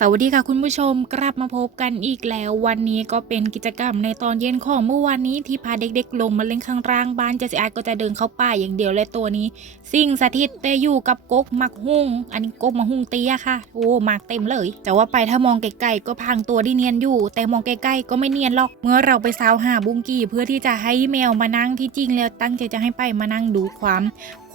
สวัสดีค่ะคุณผู้ชมกลับมาพบกันอีกแล้ววันนี้ก็เป็นกิจกรรมในตอนเย็นของเมื่อวานนี้ที่พาเด็กๆ ลงมาเล่นข้างล่างบ้านเจสิอาก็จะเดินเข้าป่าอย่างเดียวและตัวนี้ สิ่งสถิตแต่อยู่กับกกมักหุ่ง อันนี้กกมักหุ่งเตี้ยค่ะ โอ้มากเต็มเลย แต่ว่าไปถ้ามองไกลๆก็พรางตัวได้เนียนอยู่ แต่มองใกล้ๆก็ไม่เนียนหรอก เมื่อเราไปซาวหาบุงกี้เพื่อที่จะให้แมวมานั่งที่จริงแล้วตั้งใจจะให้ไปมานั่งดูความ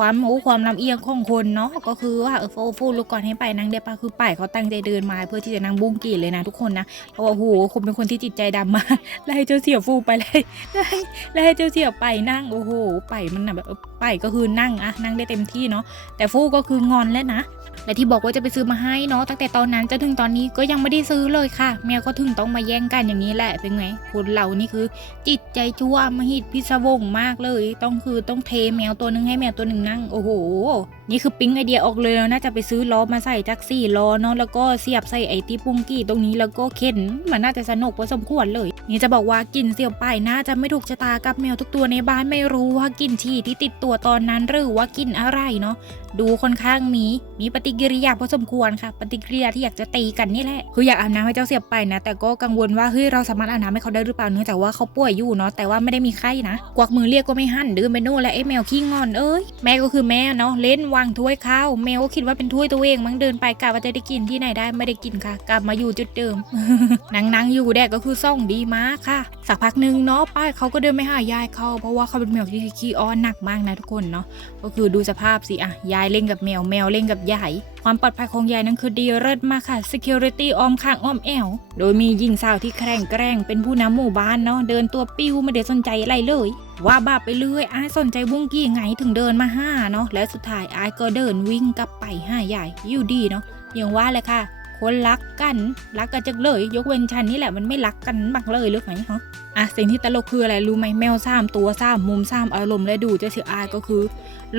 ความโอ้ความลำเอียงของคนเนาะก็คือว่าเออโฟฟูลูกก่อนให้ไปนั่งได้ปะคือไปเขาตั้งใจเดินมา เพื่อที่จะนั่งบุ้งกี่เลยนะทุกคนนะเพราะว่าโหคงเป็นคนที่จิตใจดำมากแล้วให้เจ้าเสี่ยวฟูไปเลยแล้วให้แล้วให้เจ้าเสี่ยวไปนั่งโอ้โหไปมันนะแบบไปก็คือนั่งอะนั่งได้เต็มที่เนาะแต่ฟูก็คืองอนแล้วนะ และที่บอกว่าจะไปซื้อมาให้เนาะตั้งแต่ตอนนั้นจนถึงตอนนี้ก็ยังไม่ได้ซื้อเลยค่ะ แมวก็ถึงต้องมาแย่งกันอย่างนี้แหละเป็นไงคนเรานี่คือ จิตใจชั่วมหิดพิศวงมากเลย ต้องคือต้องเทแมวตัวหนึ่งให้แมวตัวหนึ่งนั่งโอ้โหนี่คือปิ๊งไอเดียออกเลยแล้วน่าจะไปซื้อล้อมาใส่จักสี่ล้อเนาะแล้วก็เสียบใส่ไอที่ปุ้งกี้ตรงนี้แล้วก็เข็นมันน่าจะสนุกพอสมควรเลย นี่จะบอกว่ากินเสี่ยวไปน่าจะไม่ถูกชะตากับแมวทุกตัวในบ้านไม่รู้ว่ากินฉี่ที่ติดตัวตอนนั้นหรือว่ากินอะไรเนาะดูค่อนข้างมีมีปฏิกิริยาพอสมควรค่ะ ปฏิกิริยาที่อยากจะตีกันนี่แหละคืออยากอาบน้ำให้เจ้าเสียบไปนะ แต่ก็กังวลว่าเฮ้ยเราสามารถอาบน้ำให้เขาได้หรือเปล่าเนื่องจากว่าเขาป่วยอยู่เนาะแต่ว่าไม่ได้มีไข้นะกวักมือเรียกก็ไม่หันเดินไปโน่นและไอ้แมวขี้งอนเอ้ยแม่ก็คือแม่เนาะเล่นวางถ้วยข้าวแมวก็คิดว่าเป็นถ้วยตัวเองมั้งเดินไปกะว่าจะได้กินที่ไหนได้ไม่ได้กินค่ะ กลับมาอยู่จุดเดิมนั่งนั่งๆอยู่แดดก็คือส่องดีมากค่ะ สักพักหนึ่งเนาะป้ายเขาก็เดินไปหายายเขาเพราะว่าเขาเป็นแมวที่ขี้อ้อนหนักมากนะทุกคนเนาะก็คือดูสภาพสิอะยายเล่นกับแมวแมวเล่นกับยายความปลอดภัยของยายนั้นคือดีเลิศมากค่ะ security อ้อมข้างอ้อมแอว โดยมีหญิงสาวที่แข็งแกร่งเป็นผู้นำหมู่บ้านเนาะเดินตัวปิ้วไม่ได้สนใจอะไรเลย ว่าบ้าไปเรื่อยอายสนใจบุ้งกี้ไงถึงเดินมาห้าเนาะและสุดท้ายอายก็เดินวิ่งกลับไปห้ายายอยู่ดีเนาะอย่างว่าเลยค่ะคนรักกัน รักกันจังเลย ยกเว้นฉันนี่แหละมันไม่รักกันมากเลยหรือไงฮะอะสิ่งที่ตลกคืออะไรรู้ไหมแมวสามตัวสามมุมสามอารมณ์และดูจะเสียอายก็คือ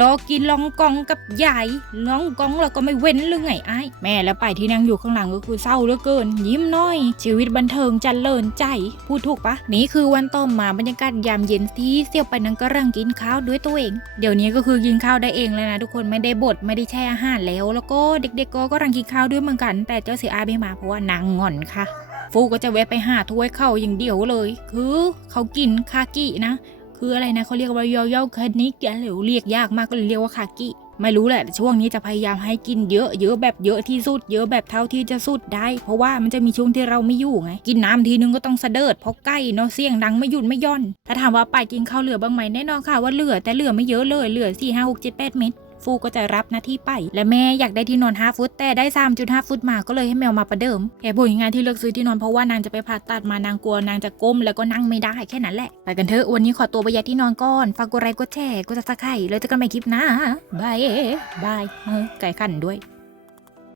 รอกินลองกองกับยายลองกองแล้วก็ไม่เว้นหรือไงไอ้แม่แล้วไปที่นั่งอยู่ข้างหลังก็คือเศร้าเหลือเกิน ยิ้มน้อย ชีวิตบันเทิงจันเลินใจ พูดถูกปะนี่คือวันต่อมาบรรยากาศยามเย็นที่เสี่ยวไปนังก็รังกินข้าวด้วยตัวเอง เดี๋ยวนี้ก็คือกินข้าวได้เองเลยนะทุกคนไม่ได้บดไม่ได้แช่อาหารแล้ว แล้วก็เด็กๆก็ก็รังกินข้าวด้วยเหมือนกัน แต่เจ้าเสียอายไม่มาเพราะว่านางงอนค่ะ ฟูก็จะแวะไปหาถ้วยเข้าอย่างเดียวเลย คือเขากินคากินะ คืออะไรนะเขาเรียกว่ายอยอคานิกหรือเรียกยากมากก็เลยเรียกว่าคากิไม่รู้แหละช่วงนี้จะพยายามให้กินเยอะเยอะแบบเยอะที่สุด เยอะแบบเท่าที่จะสุดได้ เพราะว่ามันจะมีช่วงที่เราไม่อยู่ไง กินน้ำทีนึงก็ต้องสะเดิดเพราะใกล้เนาะเสียงดังไม่หยุดไม่ย่อน ถ้าถามว่าไปกินข้าวเหลือบ้างไหมแน่นอนค่ะว่าเหลือแต่เหลือไม่เยอะเลยเหลือ4 5 6 7 8เม็ด ฟูก็จะรับหน้าที่ไป และแม่อยากได้ที่นอน 5 ฟุต แต่ได้ 3.5 ฟุตมาก็เลยให้แมวมาประเดิมแกบอกอย่างงานที่เลือกซื้อที่นอนเพราะว่านางจะไปผ่าตัดมานางกลัวนางจะก้มแล้วก็นั่งไม่ได้แค่นั้นแหละ ไปกันเถอะวันนี้ขอตัวไปยัดที่นอนก่อนฝากกดไลค์กดแชร์กดซับสไครต์แล้วเจอกันใหม่คลิปหน้าบายบายเออไก่ขันด้วย